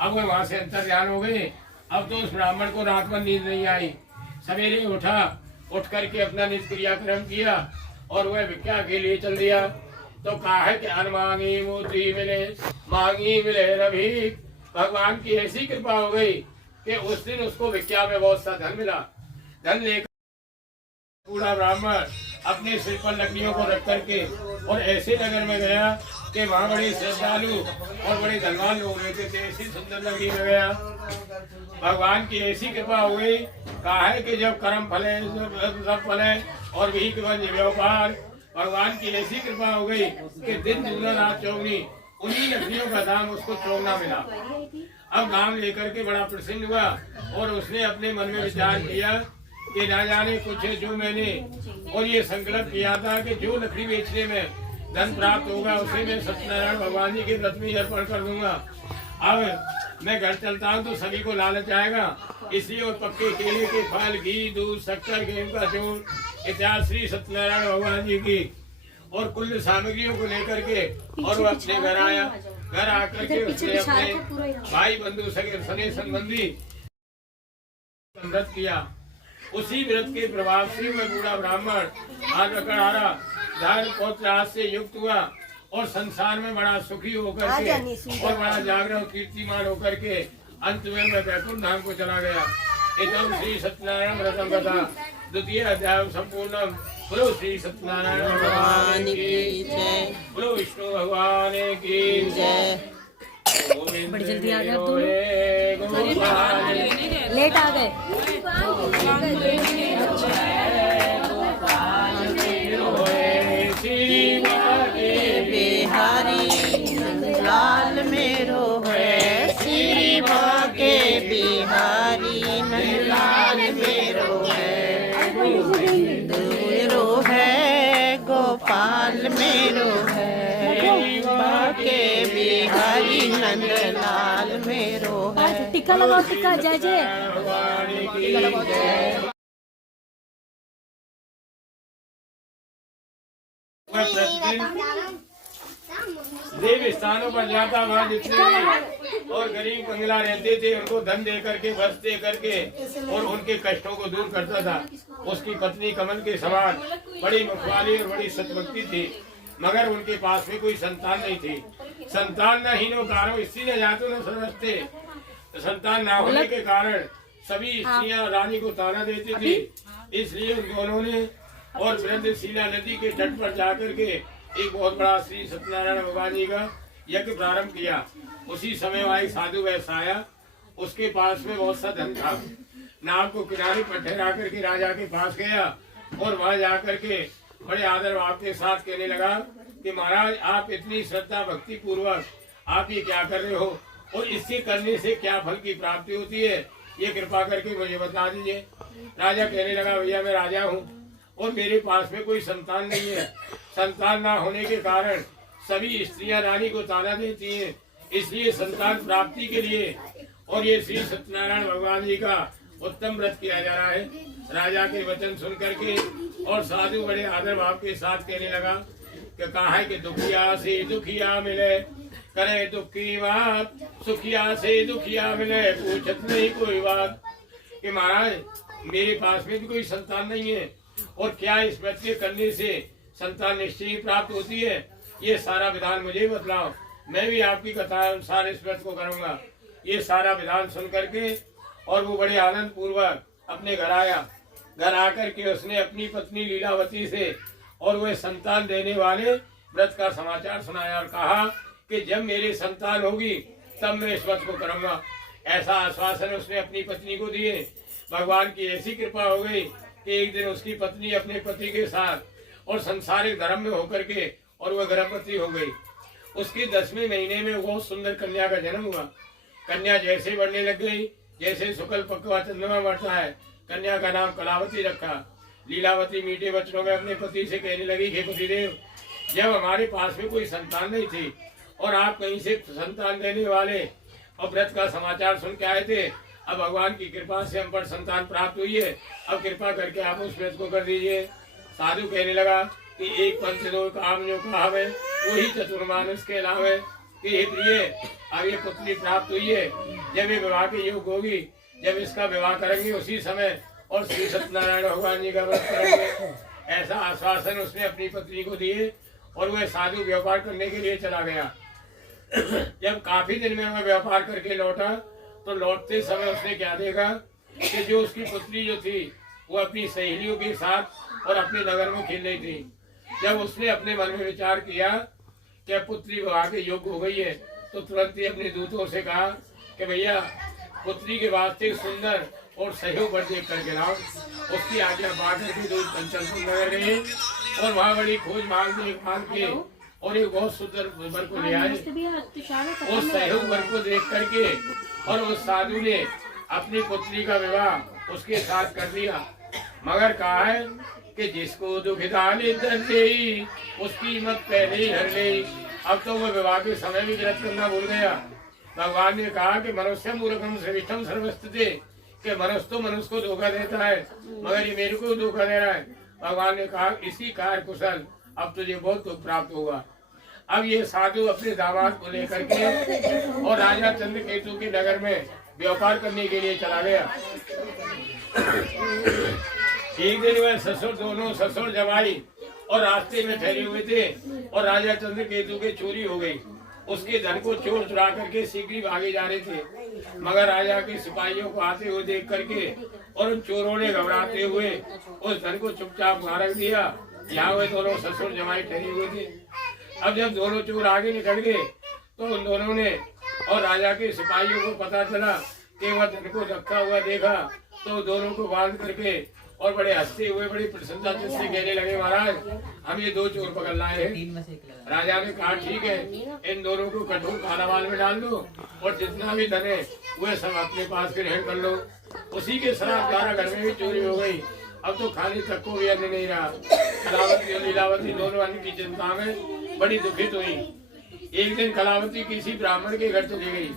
अब वो वहां से अंतर ध्यान हो गए। अब तो उस ब्राह्मण को रात भर नींद नहीं आई। सवेरे उठा, उठ करके अपना नित्य क्रियाक्रम किया और वह भिक्षा के लिए चल दिया। तो कहा है कि अन मांगी मोती मिले, मांगी मिले रवि। भगवान की ऐसी कृपा हो गई कि उस दिन उसको भिक्षा में बहुत सा धन मिला। धन लेकर पूरा ब्राह्मण अपने सिर पर लकड़ियों को रख करके और ऐसे नगर में गया कि वहाँ बड़े श्रद्धालु और बड़े धनवान लोग रहते थे। ऐसी सुंदर नगरी में गया, भगवान की ऐसी कृपा हो गई। कहा है कि जब कर्म फले सब फले और भी व्यापार, भगवान की ऐसी कृपा हो गई कि दिन दूना रात चौगनी उन्हीं लकड़ियों का दाम उसको चौगना मिला। अब नाम लेकर के बड़ा प्रसन्न हुआ और उसने अपने मन में विचार किया कि ना जाने कुछ है जो मैंने और ये संकल्प किया था कि जो लकड़ी बेचने में धन प्राप्त होगा उसे मैं सत्यनारायण भगवान जी के व्रत में अर्पण कर दूंगा। अब मैं घर चलता हूँ तो सभी को लालच आएगा, इसलिए और पक्के केले के फल, घी, दूध, शक्कर, गेहूं का चूर इत्यादि श्री सत्यनारायण भगवान जी की और कुल सामग्रियों को लेकर के और वो अपने घर आया। घर आकर के उसने अपने भाई बंधु सगे संबंधी व्रत किया। उसी व्रत के प्रभाव से वह बूढ़ा ब्राह्मण आज अकड़ारा धन पौत्र से युक्त हुआ और संसार में बड़ा सुखी होकर के और बड़ा जागरण कीर्तिमान होकर के अंत में मैं वैकुंठ धाम को चला गया। एकदम श्री सत्यनारायण व्रतम कथा द्वितीय अध्याय संपूर्ण। बोलो श्री सत्यनारायण भगवान की जय, बोलो विष्णु भगवान की जय। बड़ी जल्दी आ गए आप दोनों, लेट आ गए। बिहारी लाल मेरो है, श्री भागे बिहारी लाल मेरो है, मेरो है गोपाल मेरो है, भागे बिहारी नंदलाल मेरो है। टिक्का लगाओ, टिक्का जय जय। देव स्थानों पर जाता वहाँ जितने और गरीब कंगला रहते थे उनको धन दे करके वस्त्र दे करके और उनके कष्टों को दूर करता था। उसकी पत्नी कमल के समान बड़ी मुखवाली और बड़ी सतभक्ति थी, मगर उनके पास में कोई संतान नहीं थी। संतान न हीनो कारो इसी न जातो न समझते। संतान न होने के कारण सभी स्त्रियां रानी को ताना देती थी, इसलिए उन दोनों ने और वृंदशिला नदी के तट पर जाकर के एक बहुत बड़ा श्री सत्यनारायण भगवान जी का यज्ञ प्रारंभ किया। उसी समय वहाँ एक साधु वैश्य आया, उसके पास में बहुत सा धन था। नाव को किनारे पर ठहरा करके राजा के पास गया और वहाँ जाकर के बड़े आदर भाव के साथ कहने लगा कि महाराज आप इतनी श्रद्धा भक्ति पूर्वक आप ये क्या कर रहे हो और इसके करने से क्या फल की प्राप्ति होती है, ये कृपा करके मुझे बता दीजिए। राजा कहने लगा भैया मैं राजा हूँ और मेरे पास में कोई संतान नहीं है। संतान ना होने के कारण सभी स्त्रियां रानी को ताना देती हैं, इसलिए संतान प्राप्ति के लिए और ये श्री सत्यनारायण भगवान जी का उत्तम व्रत किया जा रहा है। राजा के वचन सुन करके और साधु बड़े आदर भाव के साथ कहने लगा कि कहा है कि दुखिया से दुखिया मिले, करे दुख की बात, सुखिया से दुखिया मिले, पूछत नहीं कोई बात। कि महाराज मेरे पास में भी कोई संतान नहीं है और क्या इस व्रत के करने से संतान निश्चय ही प्राप्त होती है, ये सारा विधान मुझे बतलाओ, मैं भी आपकी कथा अनुसार इस व्रत को करूंगा। ये सारा विधान सुन करके और वो बड़े आनंद पूर्वक अपने घर आया। घर आकर के उसने अपनी पत्नी लीलावती से और वह संतान देने वाले व्रत का समाचार सुनाया और कहा कि जब मेरी संतान होगी तब मैं इस व्रत को करूंगा। ऐसा आश्वासन उसने अपनी पत्नी को दिए। भगवान की ऐसी कृपा हो गई कि एक दिन उसकी पत्नी अपने पति के साथ और संसारिक धर्म में होकर के और वह गर्भवती हो गई। उसके 10वें महीने में बहुत सुंदर कन्या का जन्म हुआ। कन्या जैसे बढ़ने लग गई, जैसे शुक्ल पक्वा चंद्रमा बढ़ता है, कन्या का नाम कलावती रखा। लीलावती मीठे वचनों में अपने पति से कहने लगी कि पतिदेव, जब हमारे पास में कोई संतान नहीं थी और आप कहीं से संतान देने वाले और व्रत का समाचार सुन के आए थे, अब भगवान की कृपा से हम पर संतान प्राप्त हुई है, अब कृपा करके आप उस व्रत को कर दीजिए। साधु कहने लगा कि एक पंच दो काम जो कहावे वही चतुर्मानस के लावे। कि हे प्रिय, अब ये पुत्री प्राप्त हुई है, जब ये विवाह के योग होगी, जब इसका विवाह करेंगे उसी समय और श्री सत्यनारायण भगवान जी का व्रत करेंगे। ऐसा आश्वासन उसने अपनी पत्नी को दिए और वह साधु व्यापार करने के लिए चला गया। जब काफी दिन में वह व्यापार करके लौटा तो लौटते समय उसने क्या देखा कि जो उसकी पुत्री जो थी वो अपनी सहेलियों के साथ और अपने नगर में खेल रही थी। जब उसने अपने मन में विचार किया कि अब पुत्री विवाह के योग्य हो गई है, तो तुरंत ही अपने दूतों से कहा कि भैया पुत्री के वास्ते सुंदर और सहयोग वर देख करके लाओ। उसकी आज्ञा पाकर के दूत कंचनपुर नगर गए और वहाँ बड़ी खोज मांग के और एक बहुत सुंदर वर को ले आए। उस सहयोग वर को देख करके और उस साधु ने अपनी पुत्री का विवाह उसके साथ कर दिया। मगर कहा है कि जिसको दुखिताली दर्जी उसकी मत पहले ही हर गई। अब तो वह विवाह के समय भी व्रत करना भूल गया। भगवान ने कहा कि मनुष्य मूर्खम श्रेष्ठम सर्वस्ते, कि मनुष्य तो मनुष्य को धोखा देता है, मगर ये मेरे को धोखा दे रहा है। भगवान ने कहा इसी कार्य कुशल अब तुझे बहुत दुख प्राप्त होगा। अब ये साधु अपने दामाद को लेकर के और राजा चंद्रकेतु के नगर में व्यापार करने के लिए चला गया। एक दिन वह ससुर दोनों ससुर जमाई और रास्ते में ठहरे हुए थे और राजा चंद्रकेतु के चोरी हो गई। उसके धन को चोर चुरा करके शीघ्र भागे जा रहे थे, मगर राजा के सिपाहियों को आते हुए देख करके और उन चोरों ने घबराते हुए उस धन को चुपचाप वहां रख दिया। यहाँ वे दोनों ससुर जमाई ठहरे हुए थे। अब जब दोनों चोर आगे निकल गए तो उन दोनों ने और राजा के सिपाहियों को पता चला कि वह धन को रखा हुआ देखा, तो दोनों को बांध करके और बड़े हंसते हुए बड़ी प्रसन्नता से कहने लगे, महाराज हम ये दो चोर पकड़ लाए हैं। राजा ने कहा ठीक है, इन दोनों को कठोर कारावास में डाल दो और जितना भी धन है वह सब अपने पास ग्रहण कर लो। उसी के श्राप द्वारा घर में भी चोरी हो गई। अब तो खाने तक को भी अन्न नहीं रहा। कलावती और लीलावती दोनों अन्न की चिंता में बड़ी दुखित हुई। एक दिन कलावती किसी ब्राह्मण के घर चली गई।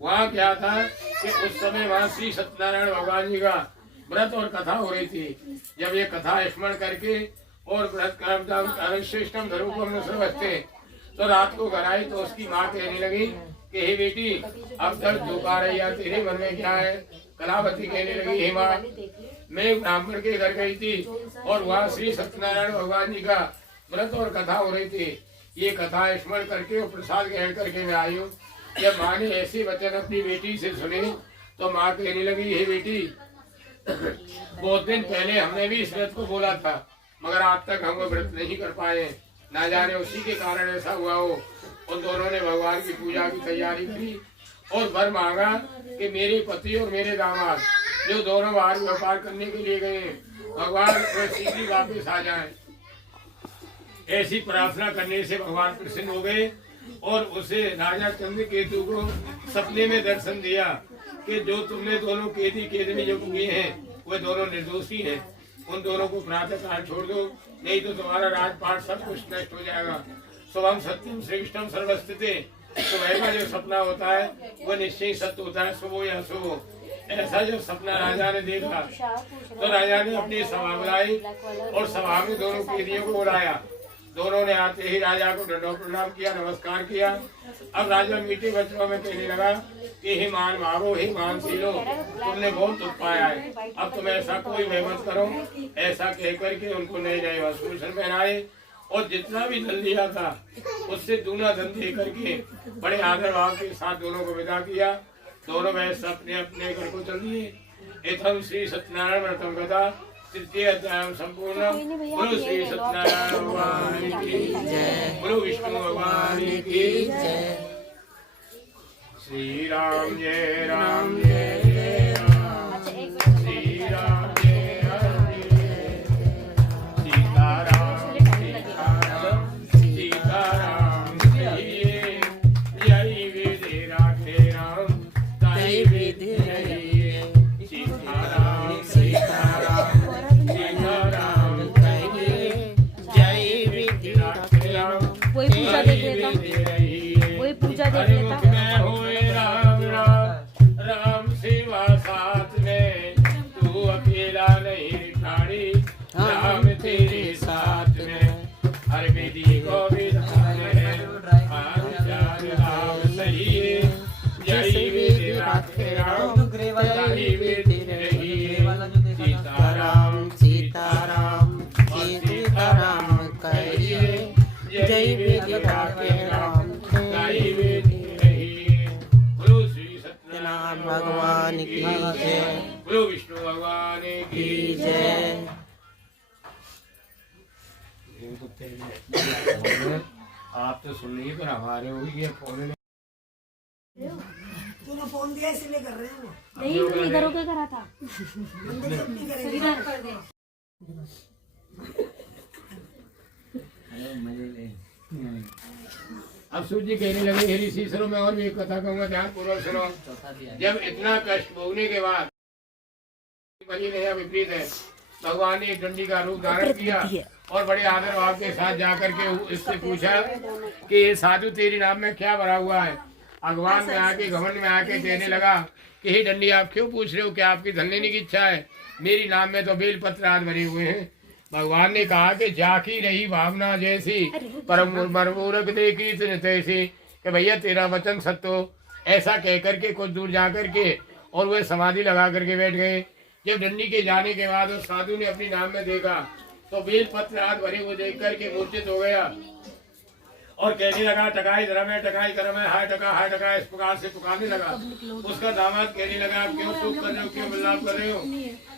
वहाँ क्या था कि उस समय वहाँ श्री सत्यनारायण भगवान जी का व्रत और कथा हो रही थी। जब ये कथा स्मरण करके और व्रत श्रेष्ठम धरूपम समझते तो रात को घर आई तो उसकी माँ कहने लगी कि हे बेटी अब तक धोखा रही है, तेरे मन में क्या है? कलावती कहने लगी हे माँ, मैं ब्राह्मण के घर गई थी और वहाँ श्री सत्यनारायण भगवान जी का व्रत और कथा हो रही थी। ये कथा स्मरण करके और प्रसाद ग्रहण करके मैं आई हूँ। जब माँ ने ऐसे वचन अपनी बेटी से सुने तो माँ कहने लगी हे बेटी बहुत दिन पहले हमने भी इस व्रत को बोला था, मगर आज तक हम वो व्रत नहीं कर पाए। ना जाने उसी के कारण ऐसा हुआ हो। उन दोनों ने भगवान की पूजा की तैयारी करी और वर मांगा कि मेरे पति और मेरे दामाद जो दोनों बाहर व्यापार करने के लिए गए भगवान शीघ्र वापस आ जाएं। ऐसी प्रार्थना करने से भगवान प्रसन्न हो गए और उसे राजा चंद्रकेतु को सपने में दर्शन दिया कि जो तुमने दोनों केदी जो किए हैं वे दोनों निर्दोषी हैं। उन दोनों को प्रातः काल छोड़ दो, नहीं तो तुम्हारा राजपाट सब कुछ नष्ट हो जाएगा। शुभम सत्यम श्रेष्ठम सर्वस्थिते, सुबह का जो सपना होता है वह निश्चय सत्य होता है, शुभ हो या शुभ हो। ऐसा जब सपना राजा ने देखा तो राजा ने अपनी सभा बुलाई और सभा में दोनों केदियों को बुलाया। दोनों ने आते ही राजा को दंडोत प्रणाम किया, नमस्कार किया। अब राजा मीठे वचनों में कहने लगा कि हे मान भावो, हे मान शीलो, तुमने बहुत दुख पाया है, अब तुम ऐसा कोई भय मत करो। ऐसा कहकर के उनको नए नए वस्त्र पहनाए और जितना भी धन दिया था उससे दूना धन दे करके बड़े आदर भाव के साथ दोनों को विदा किया। दोनों वैसे अपने अपने घर को चल दिए। एथम श्री सत्यनारायण व्रतम कथा तृतीय अध्याय संपूर्ण। बोलो श्री सत्यनारायण भगवान की जय, बोलो विष्णु भगवान की जय। श्री राम जय राम जय जय राम, श्री राम जय राम जय, सीताराम सीताराम सीताराम जय, जय विधि राधे राम, जय विधि सीताराम सीताराम वही पूजा देख लेता, वही पूजा देख लेता। बोलो विष्णु भगवान की जय। आप तो सुन लीजिए पर हमारे हो ये फोन तूने फोन दिया इसलिए कर रहे हैं। नहीं तुम इधर होके करा था। अब सूर्य कहने लगे हे ऋषि सुनो, मैं और भी एक कथा कहूंगा, ध्यान पूर्वक सुनो। जब इतना कष्ट भोगने के बाद बलि नहीं विपरीत है, भगवान ने डंडी का रूप धारण किया और बड़े आदर भाव के साथ जाकर के इससे पूछा कि ये साधु तेरी नाम में क्या भरा हुआ है। भगवान में आके घमंड में आके कहने लगा कि हे डंडी आप क्यों पूछ रहे हो, क्या आपकी धन लेने की इच्छा है? मेरी नाम में तो बेल पत्र आदि भरे हुए हैं। भगवान ने कहा कि जाकी रही भावना जैसी परम मूर्ख देखी तैसी, कि भैया तेरा वचन सत्य। ऐसा कह करके कुछ दूर जा करके और वह समाधि लगा करके बैठ गए। जब डंडी के जाने के बाद उस साधु ने अपनी नाम में देखा तो बेल पत्र हाथ भरे हुए देख करके मूर्छित हो गया और कहने लगा टकाई धर्म है, टकाई कर्म है, हाय टका इस प्रकार से पुकारने लगा। उसका दामाद कहने लगा आप क्यों शोक कर रहे हो, क्यों विलाप कर रहे हो?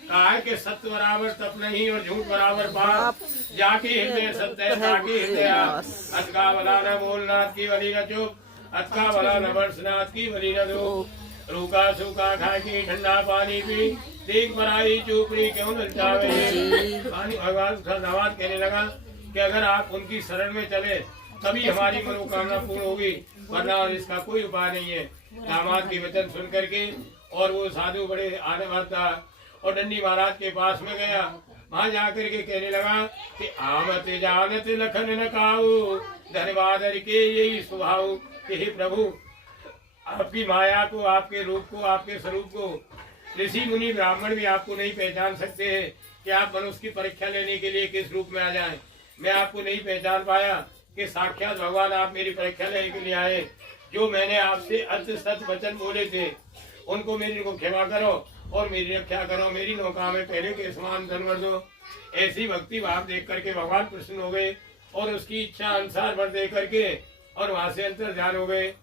कहा है कि सत्य बराबर तप नहीं और झूठ बराबर पाप, जाके हृदय सत्य है ताकि हृदय। अतका भला न बोलनाथ की बलि न चुप, अतका भला न बरसनाथ की बलि न दो। रूखा सूखा खा के ठंडा पानी पी, देख बराई चूपड़ी क्यों ललचावे। भगवान का दामाद कहने लगा कि अगर आप उनकी शरण में चले तभी हमारी मनोकामना पूर्ण होगी, वरना इसका कोई उपाय नहीं है। दामाद के वचन सुन करके और वो साधु बड़े आनंद था और डंडी महाराज के पास में गया। वहां जाकर के कहने लगा कि आमत जानत लखन न काऊ, धन्यवाद के यही स्वभाव कि हे प्रभु आपकी माया को, आपके रूप को, आपके स्वरूप को ऋषि मुनि ब्राह्मण भी आपको नहीं पहचान सकते हैं कि आप मनुष्य की परीक्षा लेने के लिए किस रूप में आ जाएं। मैं आपको नहीं पहचान पाया कि साक्षात भगवान आप मेरी परीक्षा लेने के लिए आए। जो मैंने आपसे अर्थ सत्य वचन बोले थे उनको मेरे को क्षमा करो और मेरी रक्षा करो, मेरी नौका में पहले के समान धनवर दो। ऐसी भक्ति भाव देख करके भगवान प्रसन्न हो गए और उसकी इच्छा अनुसार वर दे करके और वहां से अंतर ध्यान हो गए।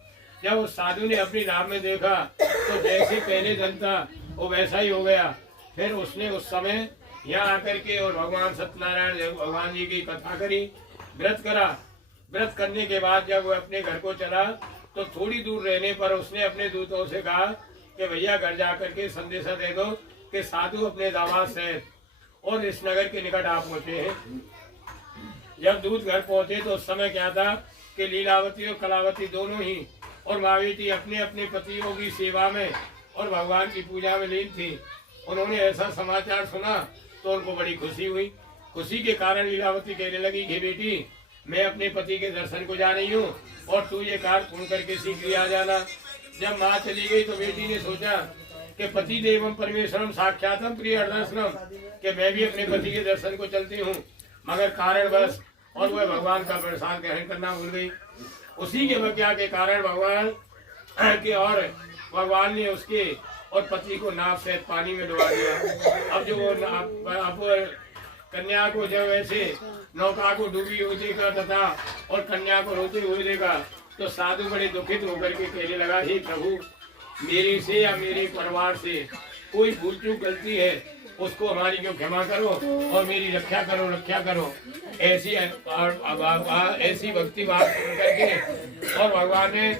जब उस साधु ने अपनी नाम में देखा तो जैसे पहले धन था वो वैसा ही हो गया। फिर उसने उस समय यहाँ आकर के और भगवान सत्यनारायण भगवान जी की कथा करी, व्रत करा। व्रत करने के बाद जब वो अपने घर को चला तो थोड़ी दूर रहने पर उसने अपने दूतों से कहा कि भैया घर जा करके संदेशा दे दो कि साधु अपने दामाद से और इस नगर के निकट आ पहुंचे हैं। जब दूत घर पहुंचे तो उस समय क्या था कि लीलावती और कलावती दोनों ही और मावेती अपने अपने पतियों की सेवा में और भगवान की पूजा में लीन थी। उन्होंने ऐसा समाचार सुना तो उनको बड़ी खुशी हुई। खुशी के कारण लीलावती कहने लगी कि बेटी मैं अपने पति के दर्शन को जा रही हूँ और तू ये कार्य पूर्ण करके शीघ्र आ जाना। जब माँ चली गई तो बेटी ने सोचा कि पति देवम परमेश्वरम साक्षातम प्रिय दर्शनम, कि मैं भी अपने पति के दर्शन को चलती हूँ, मगर कारणवश और वह भगवान का प्रसाद ग्रहण करना भूल गई। उसी के वजह के कारण भगवान के और भगवान ने उसके और पति को नाव से पानी में डुबा दिया। अब जो अब कन्या को जब ऐसे नौका को डूबी हुई देखा तथा और कन्या को रोते हुए देखा तो साधु बड़े दुखित होकर के कहने लगा हे प्रभु मेरे से या मेरे परिवार से कोई भूल चूक गलती है उसको हमारी को क्षमा करो और मेरी रक्षा करो। ऐसी भक्ति बात करके और भगवान ने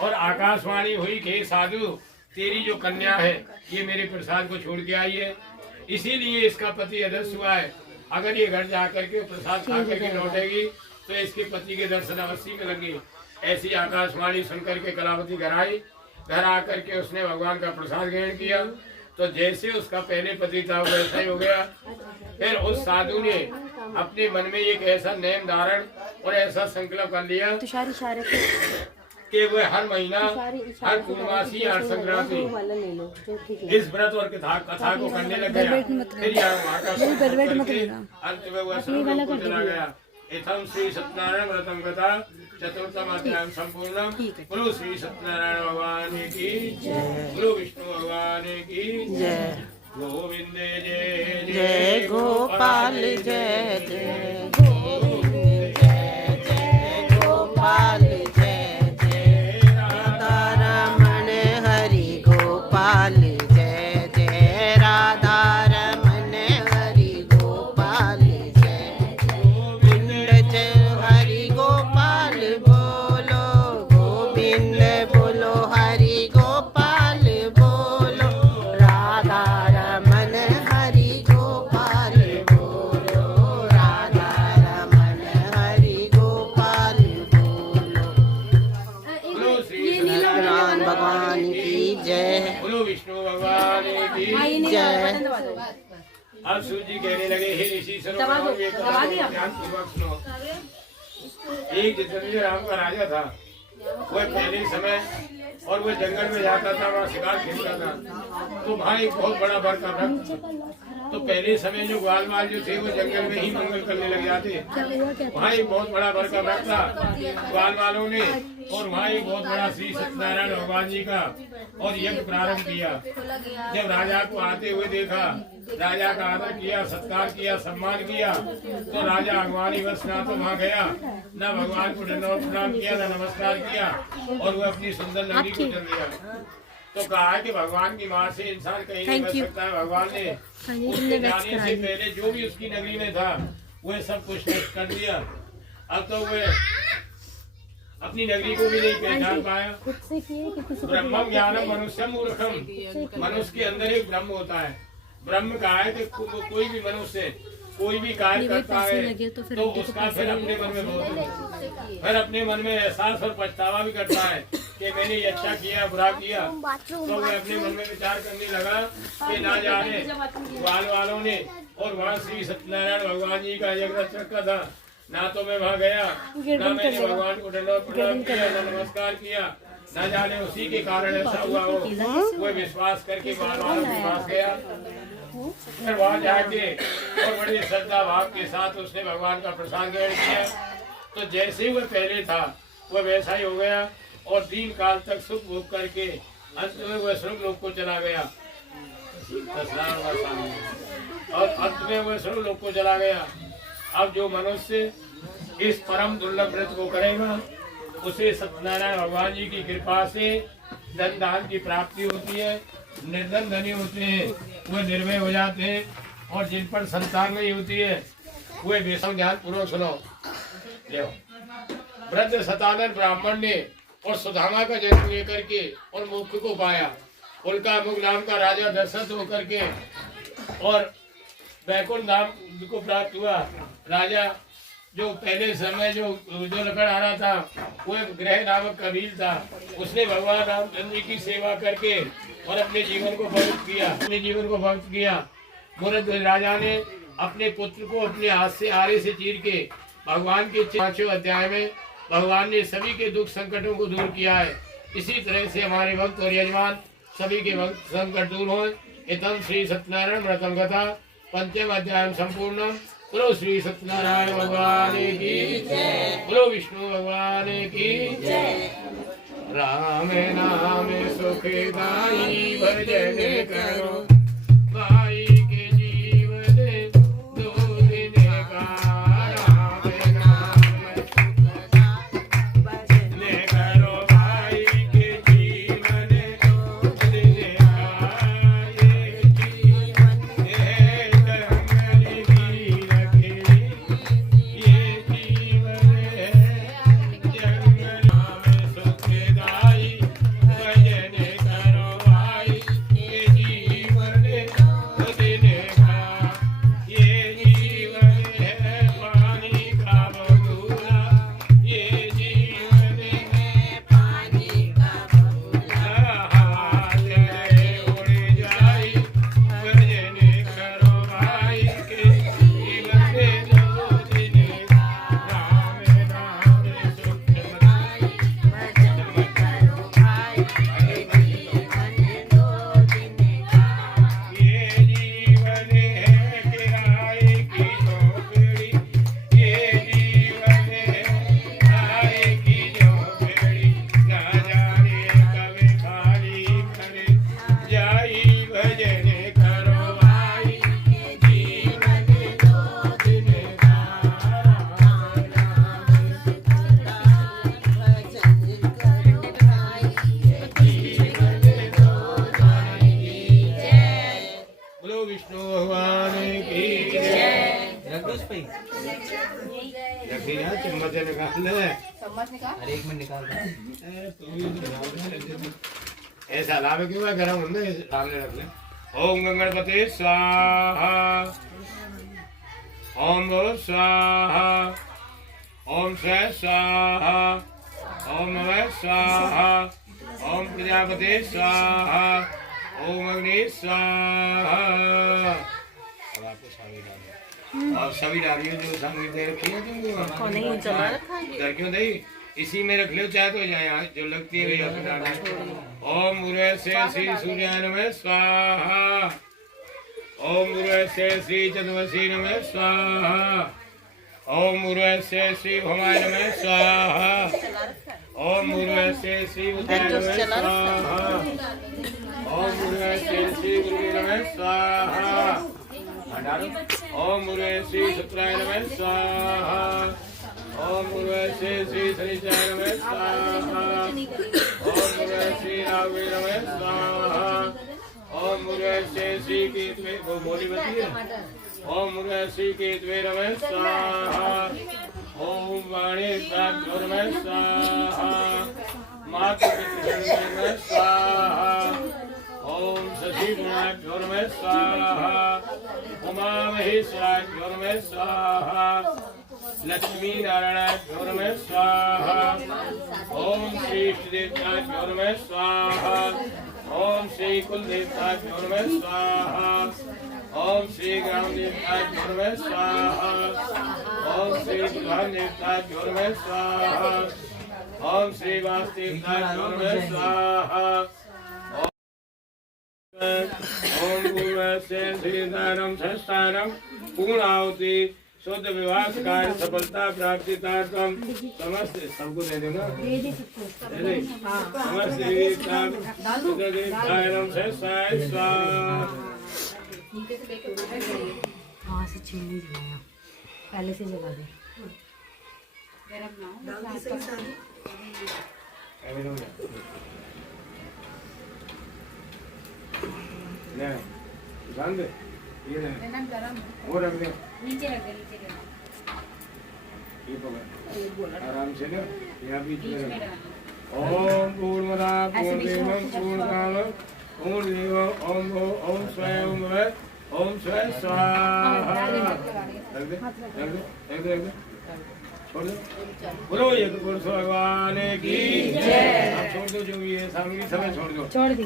और आकाशवाणी हुई कि साधु तेरी जो कन्या है ये मेरे प्रसाद को छोड़ के आई है, इसीलिए इसका पति अदृश्य हुआ है। अगर ये घर जा करके प्रसाद खा करके लौटेगी तो इसके पति के दर्शन अवश्य मिलेंगे। ऐसी आकाशवाणी सुनकर के कलावती घर आई। घर आकर के उसने भगवान का प्रसाद ग्रहण किया तो जैसे उसका पहले पति था वैसा ही हो गया। फिर उस साधु ने अपने मन में एक ऐसा नियम धारण और ऐसा संकल्प कर लिया कि वह हर महीना हर पूर्णमासी हर संक्रांति इस व्रत और कथा को करने लग गया। फिर यहाँ अंत में वह सर्वलोक को चला गया। इथम श्री सत्यनारायण व्रतम कथा चतुर्थम अध्याय संपूर्णम। बोलो श्री सत्यनारायण भगवान की जय, बोलो विष्णु भगवान की जय। गोविंद जय जय गोपाल जय जय गोविंद जय जय गोपाल जय जय राधा रमण हरि गोपाल जय जय राधा गोविंद बोलो हरि गोपाल बोलो राधा रमन हरि गोपाल बोलो राधा रमन हरि गोपाल बोलो। बोलो श्री सत्यनारायण भगवान की जय। बोलो विष्णु भगवान की जय। अब सूर्य जी कहने लगे हे ऋषि सुनो, ये कथा को ध्यानपूर्वक सुनो। एक जितेंद्र राम का राजा था। वह पहले समय और वह जंगल में जाता था, वहाँ शिकार खेलता था। तो वहाँ एक बहुत बड़ा बर का वृक्ष। तो पहले समय जो ग्वाल वाल जो थे वो जंगल में ही मंगल करने लग जाते। वहाँ एक बहुत बड़ा बर का वृक्ष था ग्वाल वालों ने, और वहाँ एक बहुत बड़ा श्री सत्यनारायण भगवान जी का और यज्ञ प्रारंभ किया। जब राजा को आते हुए देखा, राजा का आदर किया, सत्कार किया, सम्मान किया, तो राजा अगवानी वश ना तो वहाँ गया, न भगवान को दंडवत प्रणाम किया, न नमस्कार किया, और वह अपनी सुंदर नगरी को चल दिया। तो कहा है कि भगवान की मार से इंसान कहीं नहीं बच सकता है। भगवान ने उसके जाने से पहले जो भी उसकी नगरी में था वह सब कुछ नष्ट कर दिया। अब तो वह अपनी नगरी को भी नहीं पहचान पाया। ब्रह्मम ज्ञानम मनुष्यम मूर्खम, मनुष्य के अंदर एक ब्रह्म होता है। ब्रह्म का है कि कोई भी मनुष्य कोई भी कार्य करता है तो उसका फिर अपने मन में फिर अपने मन में एहसास और पछतावा भी करता है कि मैंने ये अच्छा किया बुरा किया। तो वह अपने मन में विचार करने लगा कि ना जाने ग्वाल वालों ने और वहाँ श्री सत्यनारायण भगवान जी का यज्ञ रखा था, ना तो मैं वहाँ गया, ना मैंने भगवान को दंडवत प्रणाम किया, ना नमस्कार किया, न जाने उसी के कारण ऐसा हुआ हो। वो विश्वास करके ग्वाल वालों के पास गया। फिर वहाँ जाके और बड़ी श्रद्धा भाव के साथ उसने भगवान का प्रसाद ग्रहण किया। तो जैसे वह पहले था वह वैसा ही हो गया, और 3 काल तक सुख भोग करके अंत में वह स्वर्ग लोक को चला गया। और अंत में वह स्वर्ग लोक को चला गया। अब जो मनुष्य इस परम दुर्लभ व्रत को करेगा उसे सत्यनारायण भगवान जी की कृपा से धन दान की प्राप्ति होती है। निर्धन धनी होते हैं वे निर्भय हो जाते हैं, और जिन पर संतान नहीं होती है वे बेसम ध्यान पूर्वक सुनो। वृद्ध सतानंद ब्राह्मण ने और सुदामा का जन्म लेकर के और मुख को पाया। उनका मुख नाम का राजा दशरथ होकर के और बैकुंठ धाम को प्राप्त हुआ। राजा जो पहले समय जो लकड़ आ रहा था वो एक ग्रह नामक कबील था। उसने भगवान रामचंद्र जी की सेवा करके और अपने जीवन को भक्त किया। मुरद राजा ने अपने पुत्र को अपने हाथ से आरे से चीर के भगवान के 5वें अध्याय में भगवान ने सभी के दुख संकटों को दूर किया है। इसी तरह से हमारे भक्त और यजमान सभी के भक्त संकट दूर हो। इतम श्री सत्यनारायण व्रतम कथा 5वें अध्याय संपूर्णम। बोलो श्री सत्यनारायण भगवान की जय। बोलो विष्णु भगवान की जय। राम नाम सुखदाई भजन करो, भाई के जीवन 2 दिन का। राम नाम सुखदाई भजन करो, भाई के जीवन 2 दिन का। ये जीवन जंगल की रखे, ये जीवन जंगल नाम सुखदाई भजन करो, भाई के जीवन 2 दिन का। ये जीवन है पानी का बबूला, ये जीवन है पानी का बबूला। हवा चले उड़ जाई, भजन करो भाई के जीवन 2 दिन का। राम नाम सुखदाई भजन करो, भाई के जीवन 2 दिन का। ये जीवन है किराए की झोपड़ी, ये जीवन है किराए की झोपड़ी। ना जाने कब खाली करे जाई, भजन करो भाई के जीवन 2 दिन का। बोलो विष्णु भगवान की जय। चम्मच निकाल ले। ऐसा लाभ क्यों है गरम होता है सामने रख ले। ओम गणपति स्वाहा ओम भो स्वाहा ओम स्व स्वाहा ओम नमः स्वाहा ओम प्रजापति स्वाहा ओम अग्नि स्वाहा। अब आपको सारी डालिए और सभी डालिए जो सामग्री दे रखी है तुमको नहीं चला रखा है घर क्यों दही इसी में रख लो चाहे तो जाए आज जो लगती है भैया डाल। ओम मुरे से श्री सूर्याय नमः स्वाहा ओम मुरे से श्री चतुर्दशी नमः स्वाहा ओम मुरे से श्री भवाय नमः स्वाहा ओम मुरे से श्री उदय नमः स्वाहा ओम मुरे से श्री गुरु नमः स्वाहा ओम मुरे श्री शुक्राय नमः स्वाहा ओम मुरे से श्री शनिचाय नमः स्वाहा ओम मुरे श्री राघवे नमः स्वाहा ओम मुरे से श्री केतवे वो बोली बती है ओम मुरे श्री केतवे नमः स्वाहा ओम वाणी प्राप्त नमः स्वाहा मातु नमः स्वाहा ओम शशि गुणाभ्यो नमः स्वाहा उमा महेश्वराभ्यो नमः स्वाहा लक्ष्मी नारायणाभ्यो नमः स्वाहा ओम श्री इष्टदेवताभ्यो नमः स्वाहा ओम श्री कुलदेवताभ्यो नमः स्वाहा ओम श्री ग्राम देवताभ्यो नमः स्वाहा ओम श्री प्रधान देवताभ्यो नमः स्वाहा ओम श्री वासुदेवताभ्यो नमः स्वाहा ओम पूर्वस्य श्रीदानम संस्थानम पूर्णाहुति शुद्ध विवाह कार्य सफलता प्राप्ति तार्थम समस्त सबको दे देना समस्त देवतायनम संस्थाय स्वाहा। वहाँ से चिमनी जलाया पहले से जला दे। बंद ये वो रख दे नीचे रख दे नीचे रख ये पकड़ आराम से ना यहाँ बीच में रख। ओम पूर्णमदा पूर्णमिदं पूर्णकामं पूर्णमेवावशिष्यते ओम भो ओम स्वयं भव ओम स्वयं स्वाहा। रख दे रख दे रख दे रख दे छोड़ दे। बोलो ये तो पुरुष भगवान की जय। अब छोड़ दो जो भी है सामग्री समय छोड़ दो छोड़ दी।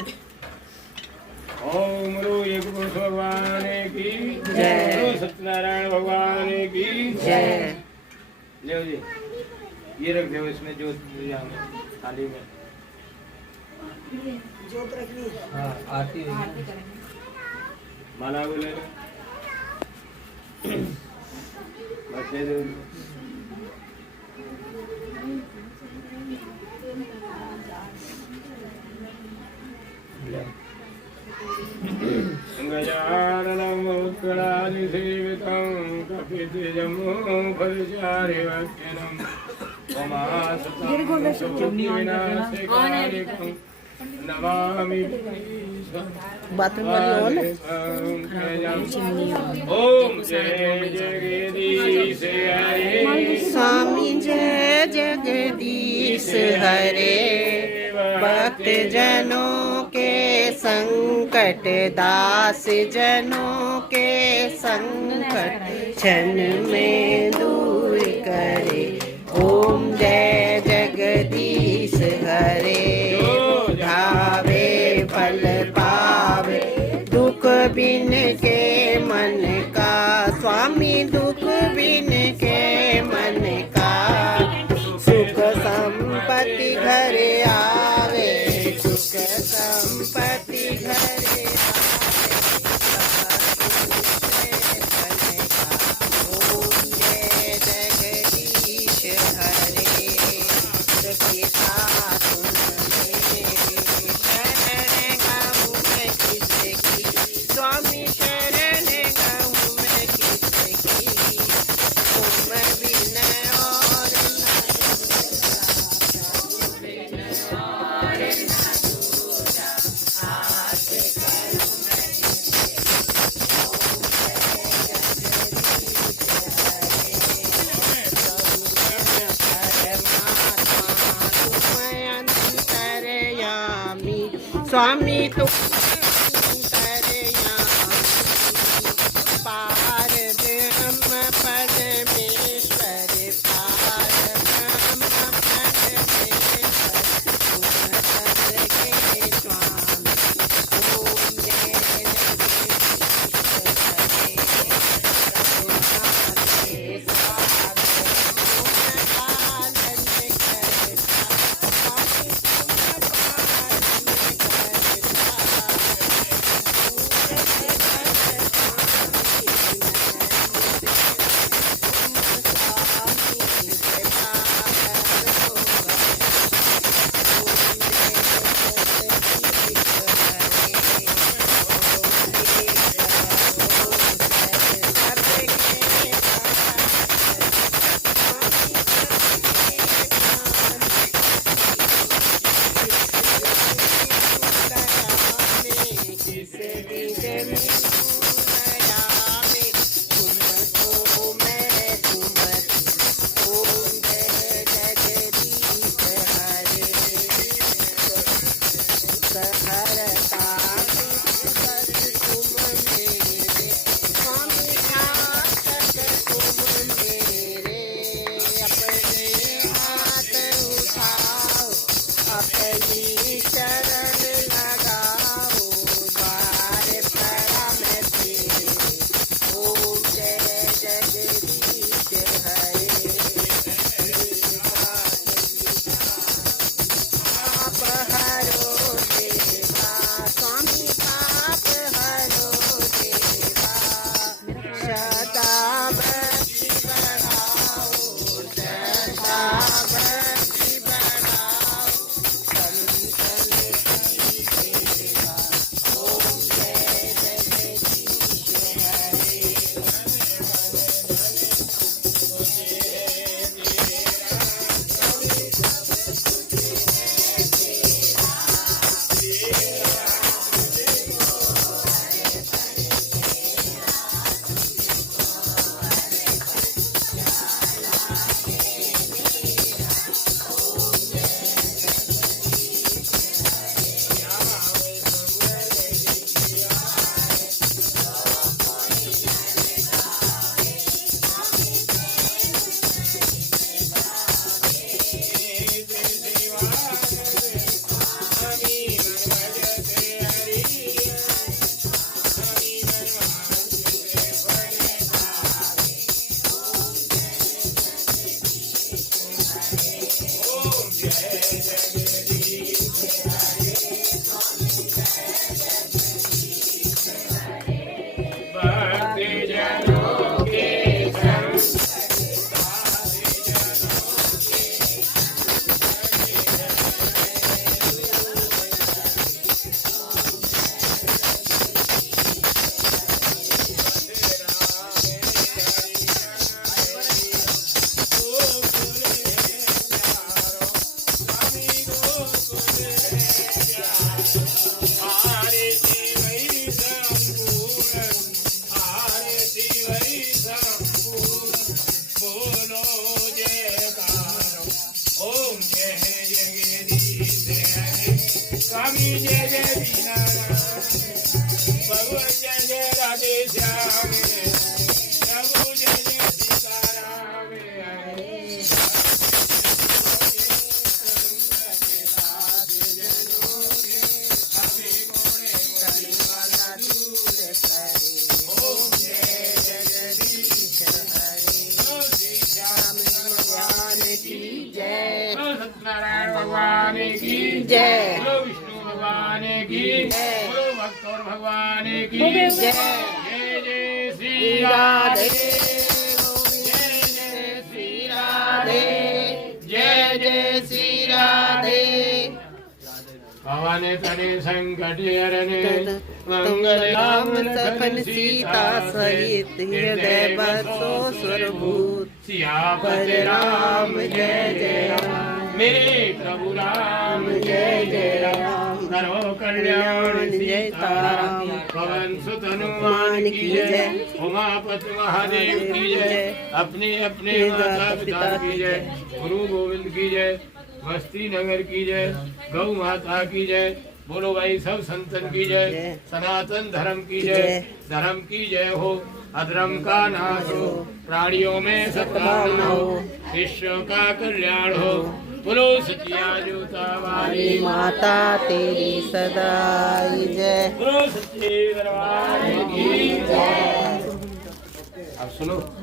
ओम रो एक पुरुष भगवान की जय सत्यनारायण भगवान की जय। ले जी ये रख दो इसमें जो थाली में जोत रखनी है। हाँ आरती माला को ले लो बस दे दो। गजाननम् उत्कलादिसेवितं कपितजम्बूफलचारिवक्षणं उमासुतं नमामि बाथरूम वाली ओम जय जगदीश हरे स्वामी जय जगदीश हरे भक्त जनों के संकट दास जनों के संकट क्षण में दूर करे ओम जय जगदीश हरे धावे फल पावे दुख बिन के मन का स्वामी दुख बिन के मन का सुख संपत्ति घर आवे सुख संपत्ति घर ओम जय जगदीश हरे पिता स्वामी तुम तरया पार ब्रह्म परमेश्वर पार ब्रह्म परमेश्वर तुम सबके स्वामी ओम जय स्वामी जय जय दीनानाथ, भगवान जय जय राधे श्याम, प्रभु जय जय सीताराम। सत्यनारायण भगवान की जय। बोलो विष्णु भगवान की जय। बोलो भक्तोर भगवान की जय। जय जय श्री राधे, जय जय श्री राधे, जय जय श्री राधे। पवन तने संकट हरने, मंगल राम लखन सीता सहित, हृदय बसो स्वरभूत, सियापति राम जय जय राम। मेरे प्रभु राम जय जय राम, करो कल्याण सीताराम। पवन सुत हनुमान की जय, उमापति महादेव की जय, अपने अपने माता पिता की जय, गुरु गोविंद की जय, मस्ती नगर की जय, गौ माता की जय, बोलो भाई सब संतन की जय, सनातन धर्म की जय, धर्म की जय हो, अधर्म का नाश हो, प्राणियों में सद्भावना हो, विश्व का कल्याण हो। बोलो सचिया जोता वाली माता तेरी सदाई जय। बोलो सच्चे दरबार की जय। अब सुनो।